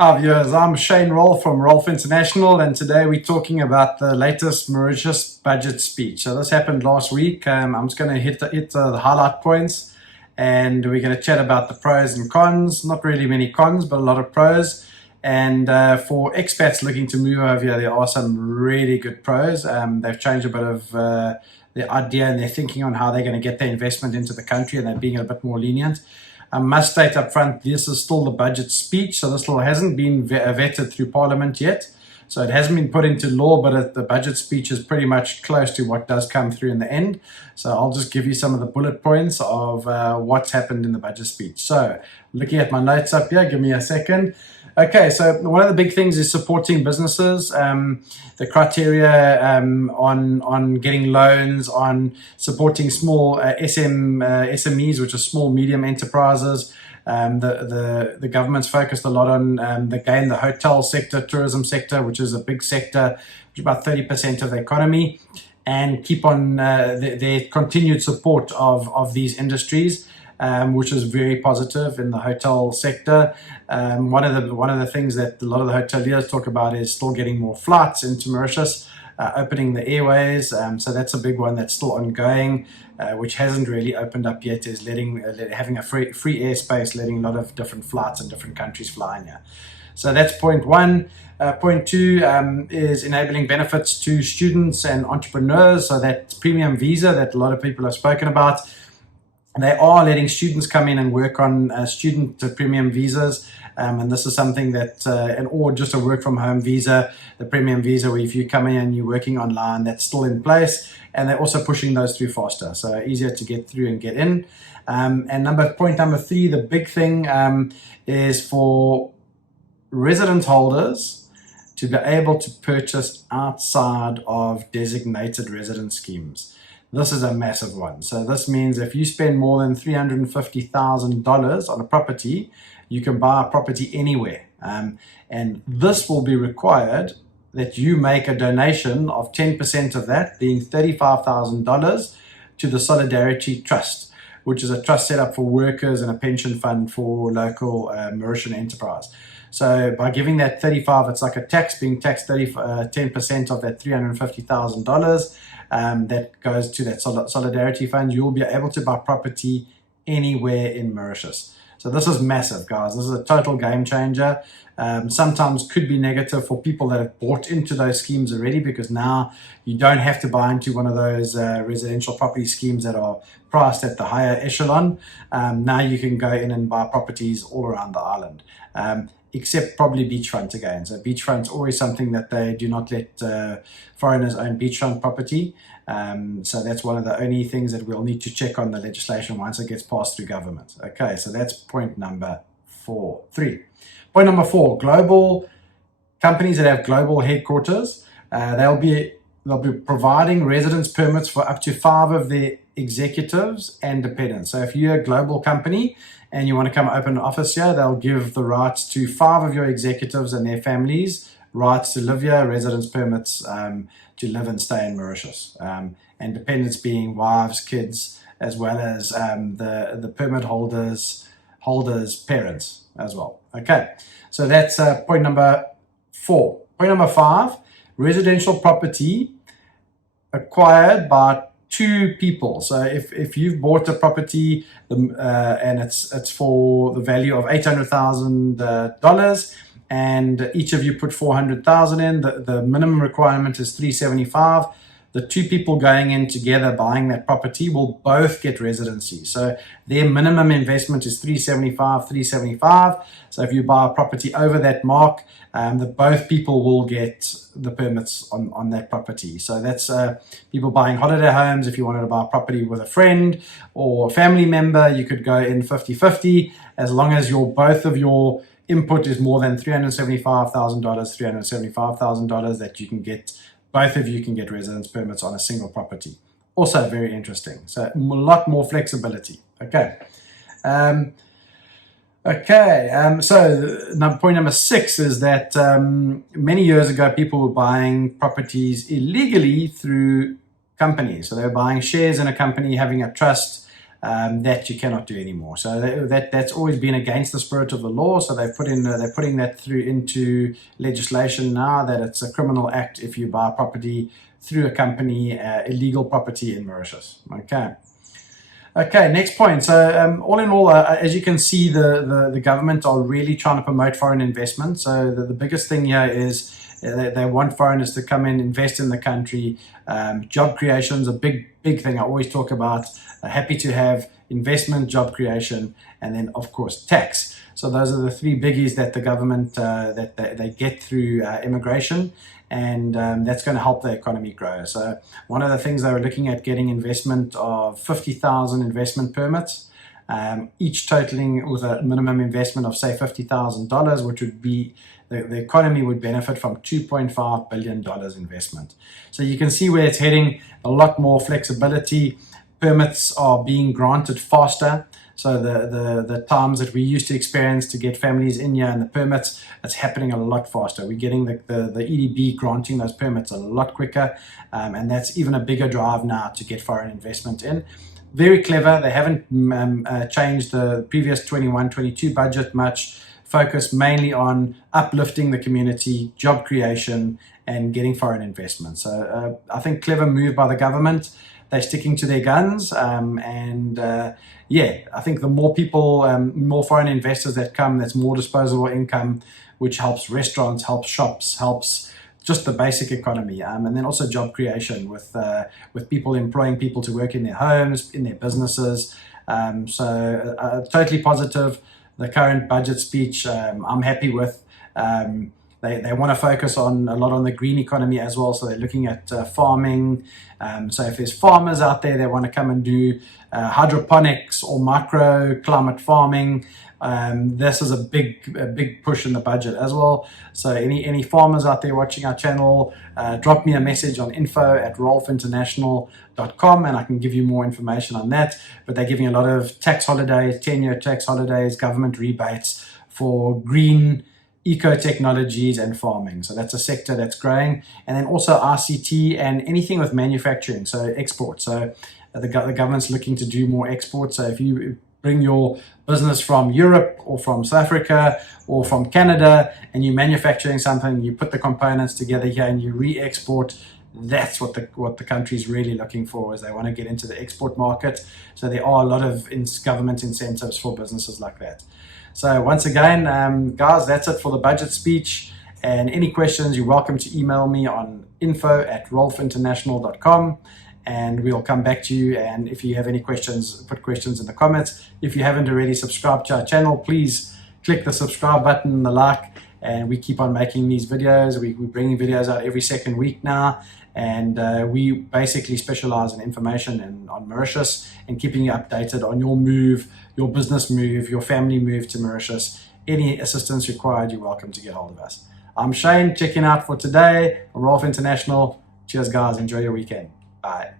Hi viewers, I'm Shane Rolfe from Rolfe International, and today we're talking about the latest Mauritius budget speech. So this happened last week. I'm just going to hit the highlight points, and we're going to chat about the pros and cons. Not really many cons, but a lot of pros. And for expats looking to move over here, there are some really good pros. They've changed a bit of their idea and their thinking on how they're going to get their investment into the country, and they're being a bit more lenient. I must state up front, this is still the budget speech, so this law hasn't been vetted through Parliament yet. So it hasn't been put into law, but the budget speech is pretty much close to what does come through in the end. So I'll just give you some of the bullet points of what's happened in the budget speech. So looking at my notes up here, give me a second. Okay, so one of the big things is supporting businesses, the criteria on getting loans, on supporting small SMEs, which are small, medium enterprises. The government's focused a lot on, the hotel sector, tourism sector, which is a big sector, which is about 30% of the economy, and keep on their continued support of these industries. Which is very positive in the hotel sector. One of the things that a lot of the hoteliers talk about is still getting more flights into Mauritius, opening the airways. So that's a big one that's still ongoing, which hasn't really opened up yet. Is having a free airspace, letting a lot of different flights in different countries fly in here. So that's point one. Point two is enabling benefits to students and entrepreneurs. So that premium visa that a lot of people have spoken about. They are letting students come in and work on student premium visas, and this is something that, or just a work from home visa, the premium visa, where if you come in and you're working online, that's still in place, and they're also pushing those through faster, so easier to get through and get in. And point number three, the big thing is for resident holders to be able to purchase outside of designated resident schemes. This is a massive one. So this means if you spend more than $350,000 on a property, you can buy a property anywhere. And this will be required that you make a donation of 10% of that, being $35,000, to the Solidarity Trust, which is a trust set up for workers and a pension fund for local Mauritian enterprise. So by giving that 35, it's like a tax, being taxed 10% of that $350,000. That goes to that solidarity fund. You'll be able to buy property anywhere in Mauritius. So this is massive, guys. This is a total game changer. Sometimes could be negative for people that have bought into those schemes already, because now you don't have to buy into one of those residential property schemes that are priced at the higher echelon. Now you can go in and buy properties all around the island. Except probably beachfront again. So beachfront's always something that they do not let foreigners own beachfront property. So that's one of the only things that we'll need to check on the legislation once it gets passed through government. Okay, so that's point number three. Point number four, global companies that have global headquarters, they'll be providing residence permits for up to 5 of their executives and dependents. So if you're a global company and you want to come open an office here, they'll give the rights to 5 of your executives and their families rights to live here, residence permits to live and stay in Mauritius, and dependents being wives, kids, as well as the permit holders' parents as well. Okay, so that's point number 4. Point number 5, residential property acquired by 2 people. So if you've bought a property and it's for the value of $800,000, and each of you put $400,000 in, the minimum requirement is $375,000. The 2 people going in together buying that property will both get residency. So their minimum investment is $375,000. So if you buy a property over that mark, both people will get the permits on that property. So that's people buying holiday homes. If you wanted to buy a property with a friend or a family member, you could go in 50-50, as long as both of your input is more than $375,000, that you can get. Both of you can get residence permits on a single property. Also very interesting. So a lot more flexibility. Okay. So point number 6 is that many years ago, people were buying properties illegally through companies. So they were buying shares in a company, having a trust, that you cannot do anymore. So that's always been against the spirit of the law. So they're putting that through into legislation now, that it's a criminal act if you buy property through a company, illegal property in Mauritius. Okay, next point. So all in all, as you can see, the government are really trying to promote foreign investment. So the biggest thing here is they want foreigners to come in, invest in the country. Job creation is a big thing I always talk about. Happy to have investment, job creation, and then of course tax. So those are the three biggies that the government that they get through immigration, and that's going to help the economy grow. So one of the things they were looking at getting investment of 50,000 investment permits, each totaling with a minimum investment of say $50,000, which would be the economy would benefit from $2.5 billion investment. So you can see where it's heading. A lot more flexibility. Permits are being granted faster. So the times that we used to experience to get families in here and the permits, it's happening a lot faster. We're getting the EDB granting those permits a lot quicker, and that's even a bigger drive now to get foreign investment in. Very clever. They haven't changed the previous 21-22 budget much. Focus mainly on uplifting the community, job creation, and getting foreign investment. So I think clever move by the government. They're sticking to their guns, yeah, I think the more people, more foreign investors that come, that's more disposable income, which helps restaurants, helps shops, helps just the basic economy, and then also job creation with people employing people to work in their homes, in their businesses. So totally positive. The current budget speech, I'm happy with. They want to focus a lot on the green economy as well. So they're looking at farming. So if there's farmers out there that want to come and do hydroponics or micro climate farming, this is a big push in the budget as well. So any farmers out there watching our channel, drop me a message on info@rolfeinternational.com and I can give you more information on that. But they're giving a lot of tax holidays, 10-year tax holidays, government rebates for green eco technologies and farming. So that's a sector that's growing. And then also RCT and anything with manufacturing, so export. So the government's looking to do more export. So if you bring your business from Europe or from South Africa or from Canada and you're manufacturing something, you put the components together here and you re-export, that's what the country is really looking for, is they want to get into the export market. So there are a lot of government incentives for businesses like that. So once again, guys, that's it for the budget speech. And any questions, you're welcome to email me on info@rolfeinternational.com and we'll come back to you. And if you have any questions, put questions in the comments. If you haven't already subscribed to our channel, please click the subscribe button and the like. And we keep on making these videos. We're bringing videos out every second week now. And we basically specialize in information on Mauritius and keeping you updated on your move, your business move, your family move to Mauritius. Any assistance required, you're welcome to get hold of us. I'm Shane, checking out for today on Rolfe International. Cheers, guys. Enjoy your weekend. Bye.